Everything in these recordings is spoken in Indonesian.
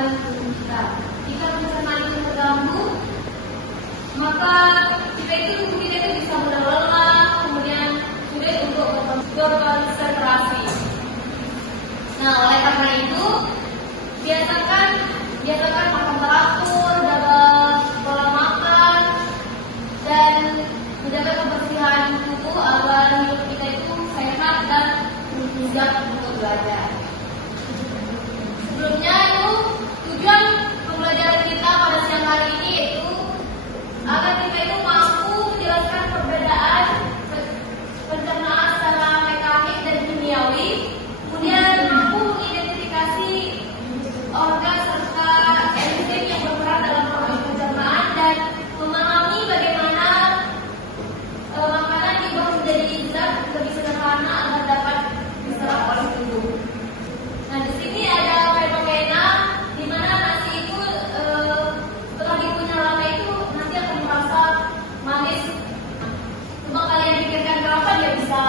dari tubuh kita. Jika pencernaan itu terganggu, maka kita itu tubuh kita itu bisa mudah lelah, kemudian sulit untuk berkonsentrasi. Nah, oleh karena itu biasakan makan teratur, jaga pola makan, dan menjaga kebersihan tubuh agar hidup kita itu sehat dan mudah untuk belajar. Sebelumnya itu tujuan pembelajaran kita pada siang hari ini yaitu agar kita itu mampu menjelaskan perbedaan pencernaan secara mekanik dan kimiawi, kemudian mampu mengidentifikasi organ serta enzim yang berperan dalam proses pencernaan dan memahami bagaimana makanan diubah menjadi zat lebih sederhana agar dapat diserap oleh tubuh. Nah, di sini ada fenomena di mana nasi itu setelah dikunyah lama itu nanti akan merasa manis. Coba kalian pikirkan kenapa dia bisa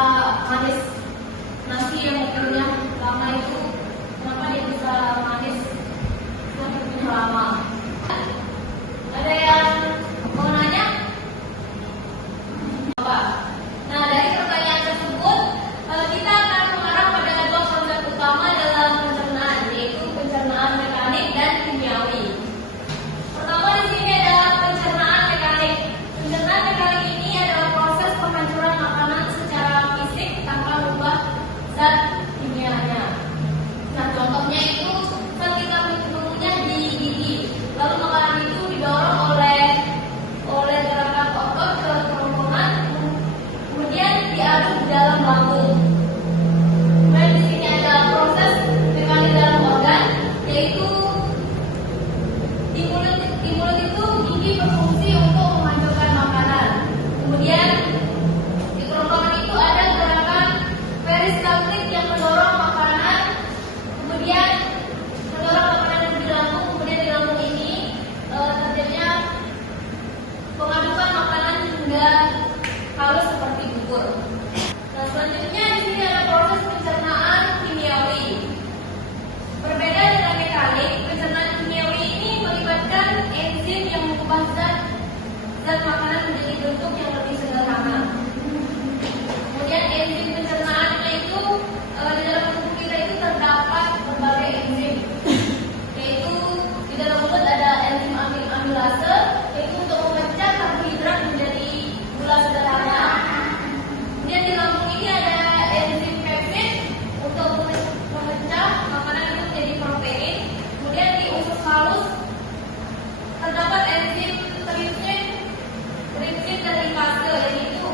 manis? Nasi yang dikunyah lama itu kenapa dia bisa manis setelah dikunyah lama? Ada yang mau nanya? Nah, dari pertanyaan tersebut kita akan mengarah pada dua konsep utama dalam pencernaan, yaitu pencernaan mekanik dan kimiawi. Pertama di sini adalah pencernaan mekanik. Pencernaan mekanik ini adalah proses penghancuran makanan secara fisik tanpa mengubah zat kimianya. Nah, contohnya itu saat kita mengunyah di gigi, lalu makanan itu didorong oleh gerakan otot ke kerongkongan, kemudian diaduk di dalam lambung. Dan di sini ada proses mekanik dalam organ, yaitu di mulut itu gigi berfungsi untuk menghancurkan makanan. Kemudian di kerongkongan itu ada gerakan peristaltik yang mendorong makanan, kemudian mendorong makanan di lambung. Kemudian di lambung ini terjadinya pengadukan makanan hingga halus seperti bubur. Nah, selanjutnya di sini ada proses pencernaan kimiawi. Berbeda dengan mekanik, pencernaan kimiawi ini melibatkan enzim yang mengubah zat makanan menjadi bentuk yang lebih sederhana. Kemudian enzim pencernaannya itu di dalam tubuh kita itu terdapat berbagai enzim, yaitu di dalam mulut ada enzim amilase, yaitu untuk memecah karbohidrat menjadi gula sederhana. Kemudian di lambung ini ada enzim peptid untuk memecah makanan itu menjadi protein. Kemudian di usus halus terdapat enzim trypsin dan lipase, yaitu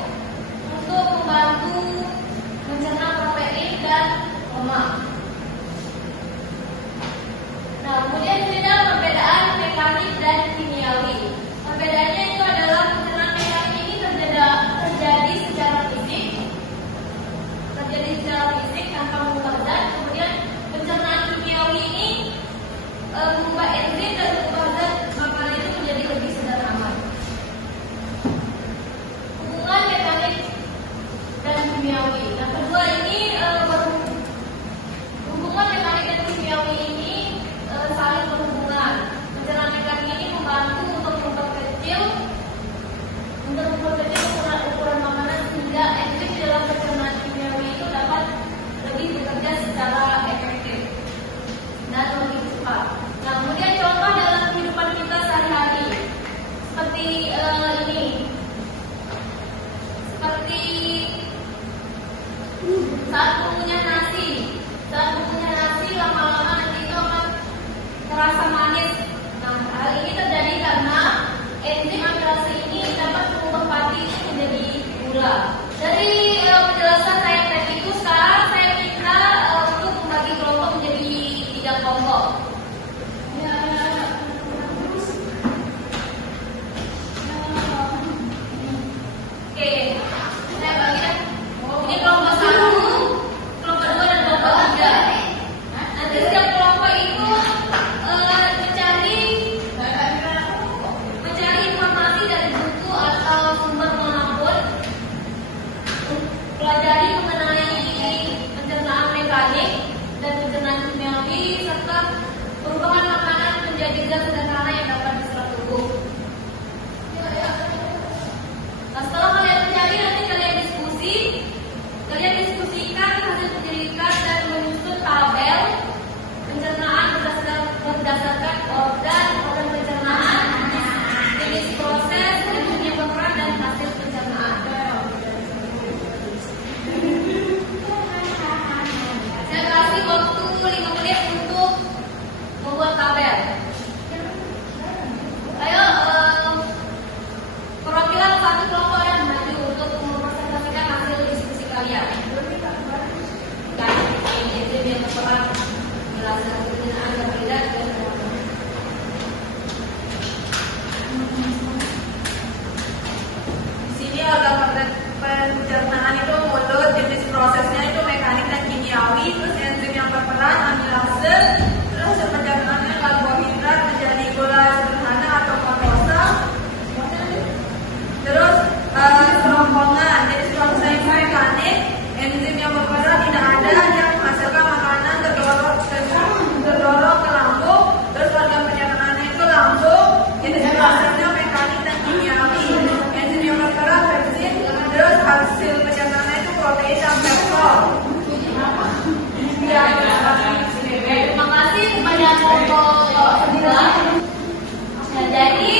untuk membantu mencerna protein dan lemak. Nah, kemudian ini adalah perbedaan mekanik dan kimiawi. Perbedaannya itu adalah pencernaan mekanik ini terjadi secara fisik tanpa mengubah zat. Kemudian pencernaan kimiawi ini mengubah enzim dan mengubah zat makanan itu menjadi lebih sederhana. Hubungan mekanik dan kimiawi. Nah, kedua ini hubungan mekanik dan kimiawi ini saling berhubungan. Pencernaan mekanik ini membantu untuk memperkecil ukuran makanan sehingga enzim dalam pencernaan kimiawi itu dapat lebih bekerja secara efektif dan lebih cepat. Nah, kemudian contoh dalam kehidupan kita sehari-hari seperti ini, seperti saat mengunyah nasi lama-lama nanti itu akan terasa manis. Nah, hal ini terjadi karena enzim amilase ini dapat mengubah pati itu menjadi gula. Dari penjelasan saya tadi itu, sekarang saya minta untuk membagi kelompok menjadi 3 kelompok. Oke, saya bagikan. Ini kelompok 1, kelompok 2, dan kelompok 3. Nanti setiap kelompok itu mencari informasi dari buku atau sumber manapun menjadi zat sederhana yang dapat diserap tubuh. Nah, setelah kalian mencari, nanti kalian diskusikan hasil penyelidikan dan menyusun tabel pencernaan berdasarkan organ pencernaan, jenis proses, enzim yang berperan dan hasil pencernaan. Saya kasih waktu 5 menit untuk membuat tabel. Ayo, perwakilan satu kelompok yang maju untuk mempresentasikan hasil diskusi kalian. Enzim yang berperan berdasarkan pencernaan yang berbeda dan di sini organ pencernaan itu mulut, jenis prosesnya itu mekanik dan kimiawi, terus enzim yang berperan amilase, terus pencernaannya karbohidrat menjadi gula sederhana atau makrosa, terus serongkongan, jenis prosesnya itu mekanik, enzim yang berperan tidak ada yang menghasilkan makanan terdorong ke lambung, terus organ pencernaannya itu lambung, jenis prosesnya mekanik dan kimiawi, enzim yang berperan pepsid, terus hasil pencernaannya itu protein dan fosfor. terima kasih kepada kelompok 9. Nah, jadi